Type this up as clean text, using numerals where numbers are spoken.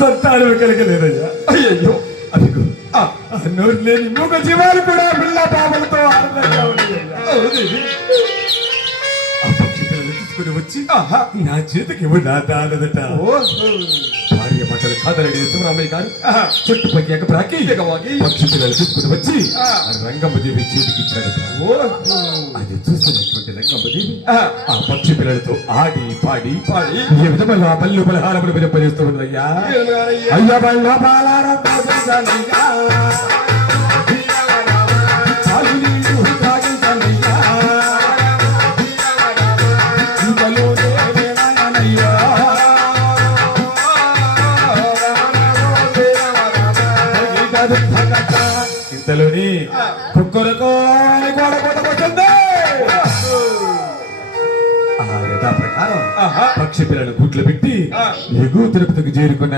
సంతానం కలగలేదయ్యా. అయ్యో అదిగో నోరు లేని మూగ జీవాలు కూడా పిల్ల పాపలతో ఆనందంగా ఉన్నాయయ్యా. ఆ పక్షి పిల్లలు తీసుకుని వచ్చి నా చేతికి ఇవ్వదాదట. భార్య మాటలు కాదరడి శివరామయ్య గారు చుట్టుపక్కల ఎగబ్రాకి పక్షి పిల్లలు తీసుకుని వచ్చి రంగమ్మదేవి చేతికి ఇచ్చాడట. అది చూసినటువంటి రంగమ్మదేవి ఆ పక్షి పిల్లలతో ఆడి పాడి పాడి ఏ విధమైన పళ్ళు పలహారములు వినపరిస్తూ ఉన్నదయ్యా. అయ్యా పళ్ళు పాలారం ఇంతలోని కుక్కరకో అని గోడ కొట్టబోతుంది. ఆ యథా ప్రకారం పక్షి పిల్లలు గుడ్లు పెట్టి ఎగువ తిరుపతికి చేరుకున్నారు.